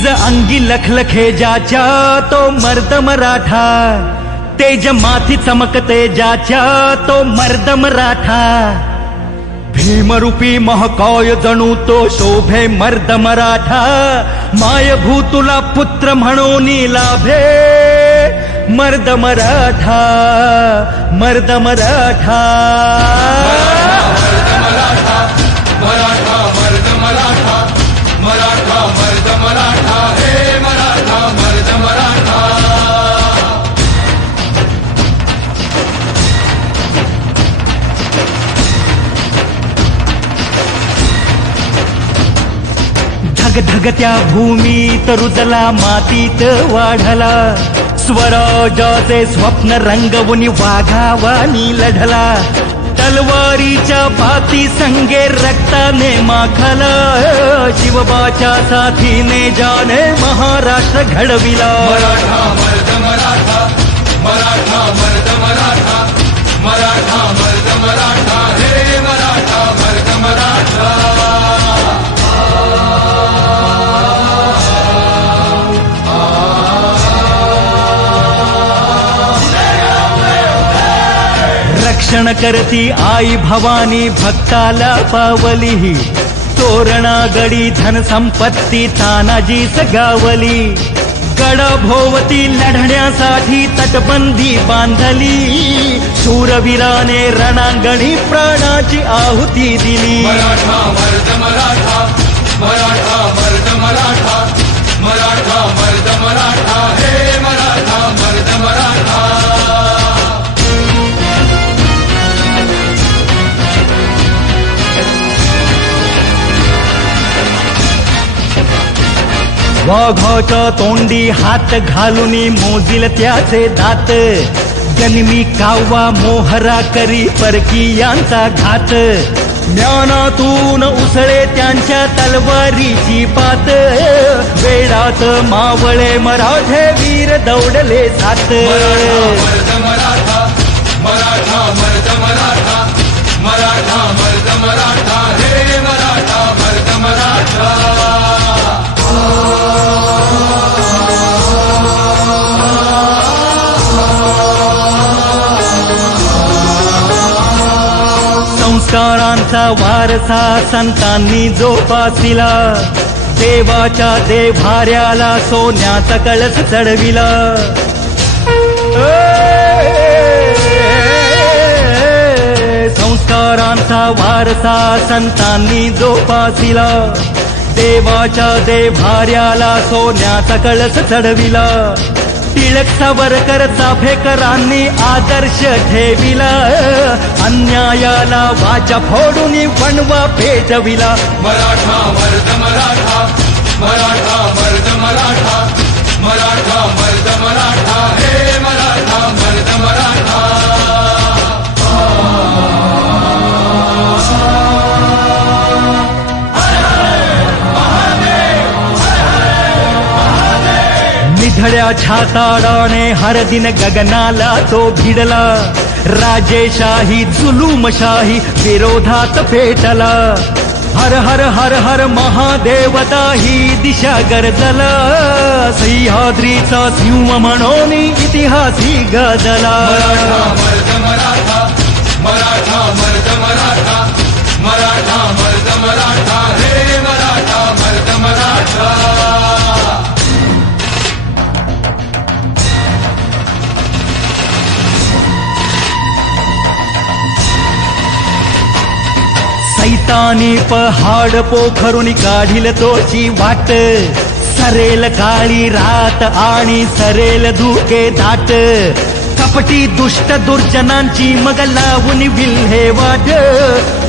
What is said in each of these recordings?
निज अंगी लखलखे ज्याच्या तो मर्द मराठा, तेज माथी चमकते ज्याच्या तो मर्द मराठा, भीमरूपी महाकाय जणू तो शोभे मर्द मराठा, मायभूतुला पुत्र म्हणून लाभे मर्द मराठा, मर्द मराठा, मराठा मर्द मराठा, मराठा मर्द मराठा, हे मराठा मर्द मराठा. धगधगत्या भूमीत रुजला मातीत वाढला, स्वराजाचे स्वप्न रंगवून वाघावानी लढला, तलवारीच्या बाती संगे रक्ताने माखला, शिवबाच्या साथीने जाने महाराष्ट्र घडविला. मराठा मर्द मराठा, मराठा मर्द मराठा, मराठा मर्द मराठा, हे मराठा मर्द मराठा. रक्षण करती आई भवानी भक्ताला पावली, तोरणा गडी धन संपत्ती तानाजीच गावली, गडाभोवती लढण्यासाठी तटबंदी बांधली, शूरवीराने रणांगणी प्राणाची आहुती दिली. मराठा मर्द मराठा, मराठा मर्द मराठा, मराठा मर्द मराठा, हे मराठा मर्द मराठा. वाघाच्या तोंडी हात घालून मोजील त्याचे दात, जन्मी कावा मोहरा करी परकीयांचा घात, ज्ञानातून उसळे त्यांच्या तलवारीची पात, वेडात मावळे मराठे वीर दौडले सात. मर्द मराठा, मराठा मर्द मराठा, मराठा मर्द मराठा, हे मराठा मर्द मराठा. संस्कारांचा वारसा संतांनी जोपासिला, देवाच्या देभाऱ्याला सोन्याचा कळस चढविला. संस्कारांचा वारसा संतांनी जोपासिला, देवाच्या देभाऱ्याला सोन्याचा कळस चढविला, टिळक सावरकर चाफेकरांनी आदर्श ठेविला, अन्यायाला वाचा फोडून वणवा पेटविला. मराठा मर्द मराठा, मराठा मर्द मराठा, मराठा मर्द मराठा, हे मराठा मर्द मराठा. निधड्या छाताडाने हर दिन गगनाला तो भिडला, राजेशाही जुलूमशाही विरोधात पेटला, हर हर हर हर महादेवता ही दिशा गरजला, सह्याद्रीचा सिंह म्हणून इतिहासी गाजला. मराठा मर्द मराठा, मराठा मर्द मराठा, मराठा मर्द मराठा, हे मराठा मर्द मराठा. सैतानी पहाड पोखरून काढील तोची वाट, सरेल काळी रात आणि सरेल धुके धाट, कपटी दुष्ट दुर्जनांची मग लावून विल्हेवाट,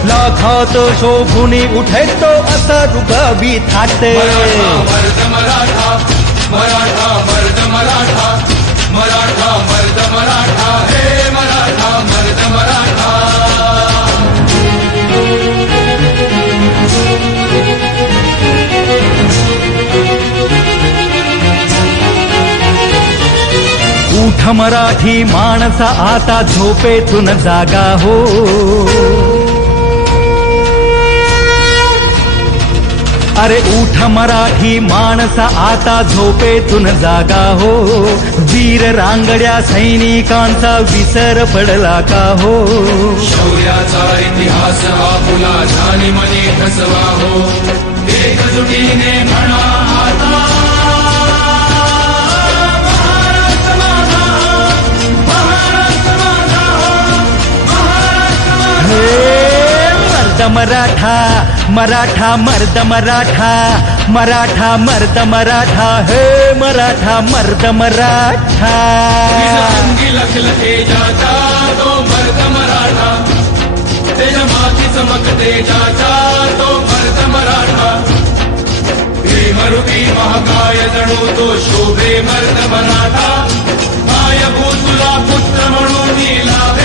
लाखात शोभून उठेतो असा रुबाबी थाट. मराठा मर्द मराठा, मराठा मर्द मराठा, मराठा मर्द मराठा, हे मराठा मर्द मराठा. उठ मराठी माणसा आता झोपेतून जागा हो, अरे उठ मराठी माणसा आता झोपेतून जागा हो, वीर रांगड्या सैनिकांचा विसर पडला का हो. शौर्याचा इतिहास आपुला झाली मनी ठसवा हो, एकजुटीने म्हणा आता महाराष्ट्र माझा, महाराष्ट्र माझा, महाराष्ट्र माझा. हे मर्द मराठा, मराठा मर्द मराठा, मराठा मर्द मराठा, हे मराठा मर्द मराठा. अंगी लखल तेजाचा तो मर्द मराठा, तेजा माथी चमक तेजाचा तो मर्द मराठा. भीमरूपी महाकाय जणू तो शोभे मर्द मराठा, माय भूतुला पुत्र म्हणून लाभे